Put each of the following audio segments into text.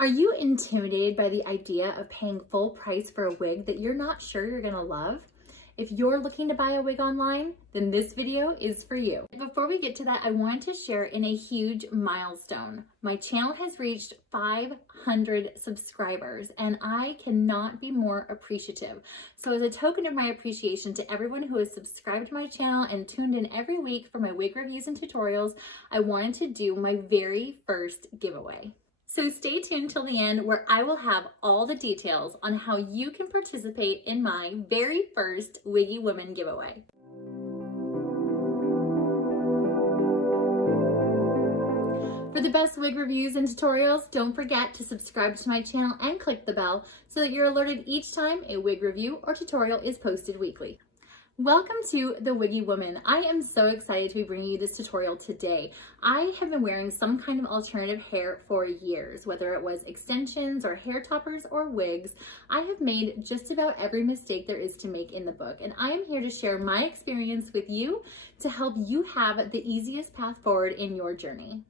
Are you intimidated by the idea of paying full price for a wig that you're not sure you're gonna love? If you're looking to buy a wig online, then this video is for you. Before we get to that, I wanted to share in a huge milestone. My channel has reached 500 subscribers and I cannot be more appreciative. So as a token of my appreciation to everyone who has subscribed to my channel and tuned in every week for my wig reviews and tutorials, I wanted to do my very first giveaway. So stay tuned till the end where I will have all the details on how you can participate in my very first Wiggy Woman giveaway. For the best wig reviews and tutorials, don't forget to subscribe to my channel and click the bell so that you're alerted each time a wig review or tutorial is posted weekly. Welcome to the Wiggy Woman. I am so excited to be bringing you this tutorial today. I have been wearing some kind of alternative hair for years, whether it was extensions or hair toppers or wigs. I have made just about every mistake there is to make in the book, and I am here to share my experience with you to help you have the easiest path forward in your journey.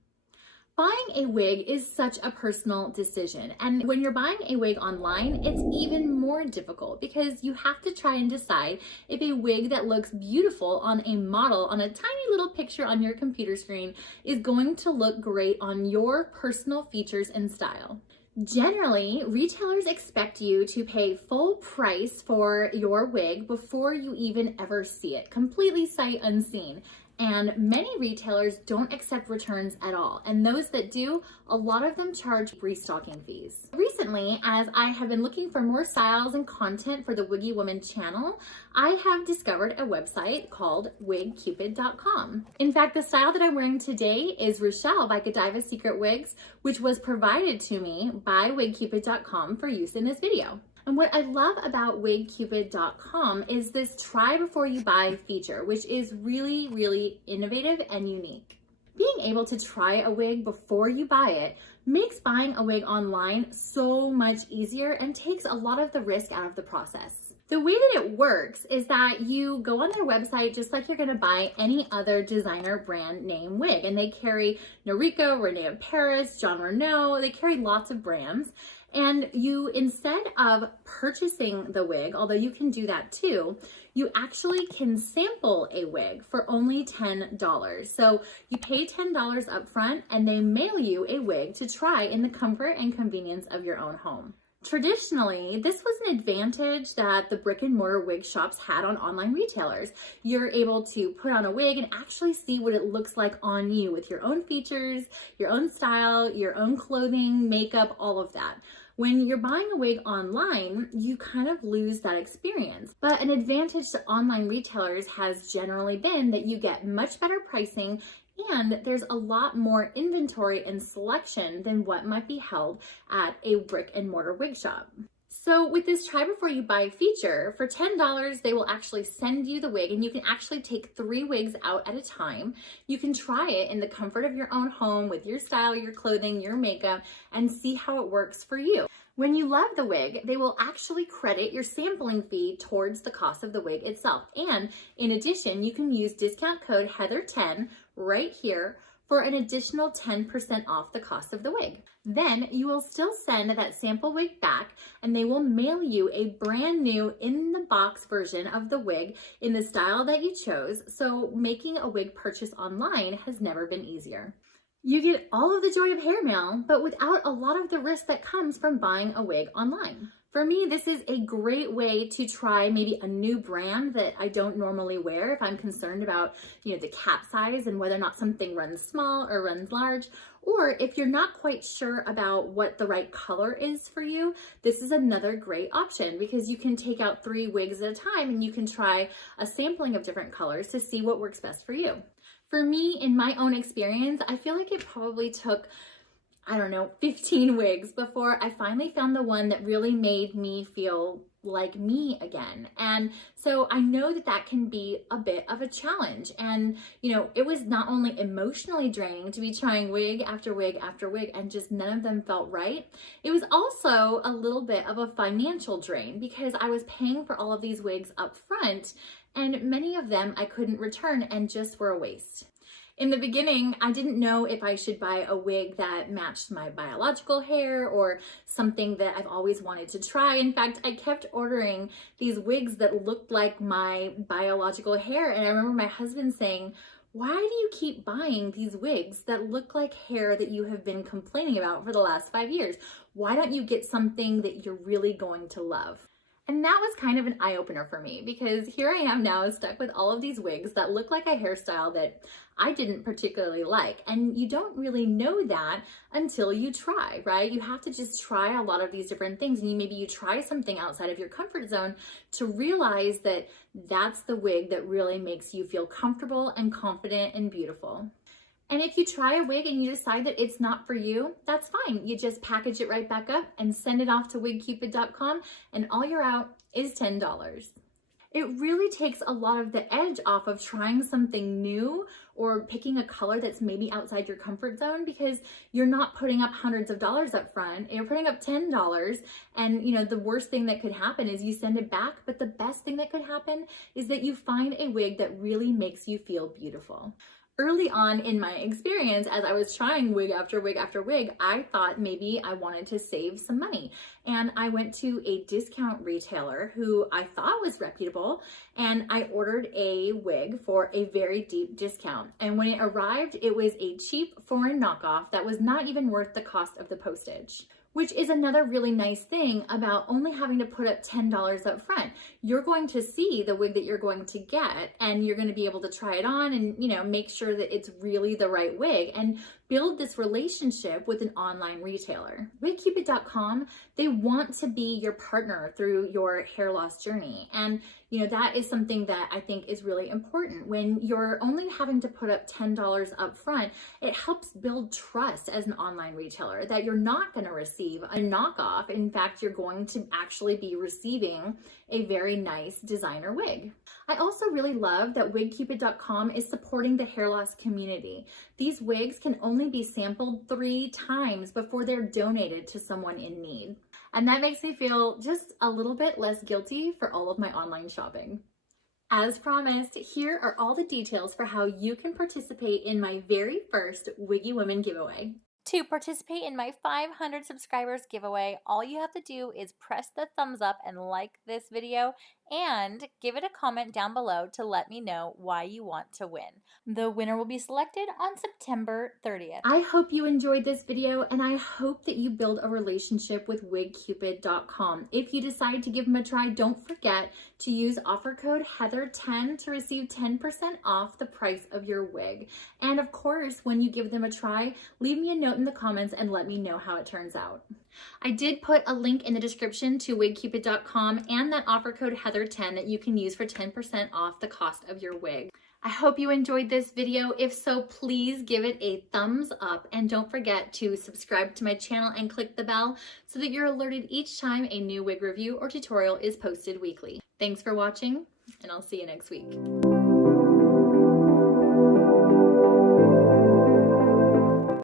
Buying a wig is such a personal decision, and when you're buying a wig online, it's even more difficult because you have to try and decide if a wig that looks beautiful on a model on a tiny little picture on your computer screen is going to look great on your personal features and style. Generally, retailers expect you to pay full price for your wig before you even ever see it, completely sight unseen. And many retailers don't accept returns at all. And those that do, a lot of them charge restocking fees. Recently, as I have been looking for more styles and content for the Wiggy Woman channel, I have discovered a website called wigcupid.com. In fact, the style that I'm wearing today is Rochelle by Godiva Secret Wigs, which was provided to me by wigcupid.com for use in this video. And what I love about wigcupid.com is this try before you buy feature, which is really, really innovative and unique. Being able to try a wig before you buy it makes buying a wig online so much easier and takes a lot of the risk out of the process. The way that it works is that you go on their website just like you're going to buy any other designer brand name wig, and they carry Noriko, Rene of Paris, John Renault, they carry lots of brands. And you, instead of purchasing the wig, although you can do that too, you actually can sample a wig for only $10. So you pay $10 up front and they mail you a wig to try in the comfort and convenience of your own home. Traditionally, this was an advantage that the brick and mortar wig shops had on online retailers. You're able to put on a wig and actually see what it looks like on you with your own features, your own style, your own clothing, makeup, all of that. When you're buying a wig online, you kind of lose that experience. But an advantage to online retailers has generally been that you get much better pricing and there's a lot more inventory and selection than what might be held at a brick and mortar wig shop. So with this try before you buy feature, for $10, they will actually send you the wig and you can actually take 3 wigs out at a time. You can try it in the comfort of your own home with your style, your clothing, your makeup, and see how it works for you. When you love the wig, they will actually credit your sampling fee towards the cost of the wig itself. And in addition, you can use discount code Heather10 right here for an additional 10% off the cost of the wig. Then you will still send that sample wig back and they will mail you a brand new in the box version of the wig in the style that you chose. So making a wig purchase online has never been easier. You get all of the joy of hair mail, but without a lot of the risk that comes from buying a wig online. For me, this is a great way to try maybe a new brand that I don't normally wear if I'm concerned about, the cap size and whether or not something runs small or runs large. Or if you're not quite sure about what the right color is for you, this is another great option because you can take out 3 wigs at a time and you can try a sampling of different colors to see what works best for you. For me, in my own experience, I feel like it probably took 15 wigs before I finally found the one that really made me feel like me again. And so I know that that can be a bit of a challenge. And, it was not only emotionally draining to be trying wig after wig after wig and just none of them felt right. It was also a little bit of a financial drain because I was paying for all of these wigs up front and many of them I couldn't return and just were a waste. In the beginning, I didn't know if I should buy a wig that matched my biological hair or something that I've always wanted to try. In fact, I kept ordering these wigs that looked like my biological hair. And I remember my husband saying, "Why do you keep buying these wigs that look like hair that you have been complaining about for the last 5 years? Why don't you get something that you're really going to love?" And that was kind of an eye-opener for me, because here I am now stuck with all of these wigs that look like a hairstyle that I didn't particularly like. And you don't really know that until you try, right? You have to just try a lot of these different things, and maybe you try something outside of your comfort zone to realize that that's the wig that really makes you feel comfortable and confident and beautiful. And if you try a wig and you decide that it's not for you, that's fine. You just package it right back up and send it off to wigcupid.com, and all you're out is $10. It really takes a lot of the edge off of trying something new or picking a color that's maybe outside your comfort zone, because you're not putting up hundreds of dollars up front. You're putting up $10, and the worst thing that could happen is you send it back, but the best thing that could happen is that you find a wig that really makes you feel beautiful. Early on in my experience, as I was trying wig after wig after wig, I thought maybe I wanted to save some money. And I went to a discount retailer who I thought was reputable, and I ordered a wig for a very deep discount. And when it arrived, it was a cheap foreign knockoff that was not even worth the cost of the postage. Which is another really nice thing about only having to put up $10 up front. You're going to see the wig that you're going to get, and you're going to be able to try it on and, make sure that it's really the right wig and build this relationship with an online retailer. Wigcupid.com, they want to be your partner through your hair loss journey. And, that is something that I think is really important. When you're only having to put up $10 up front, it helps build trust as an online retailer that you're not going to receive a knockoff. In fact, you're going to actually be receiving a very nice designer wig. I also really love that wigcupid.com is supporting the hair loss community. These wigs can only be sampled 3 times before they're donated to someone in need. And that makes me feel just a little bit less guilty for all of my online shopping. As promised, here are all the details for how you can participate in my very first Wiggy Women giveaway. To participate in my 500 subscribers giveaway, all you have to do is press the thumbs up and like this video, and give it a comment down below to let me know why you want to win. The winner will be selected on September 30th. I hope you enjoyed this video, and I hope that you build a relationship with wigcupid.com. If you decide to give them a try, don't forget to use offer code Heather10 to receive 10% off the price of your wig. And of course, when you give them a try, leave me a note in the comments and let me know how it turns out. I did put a link in the description to wigcupid.com and that offer code Heather10 that you can use for 10% off the cost of your wig. I hope you enjoyed this video. If so, please give it a thumbs up, and don't forget to subscribe to my channel and click the bell so that you're alerted each time a new wig review or tutorial is posted weekly. Thanks for watching, and I'll see you next week.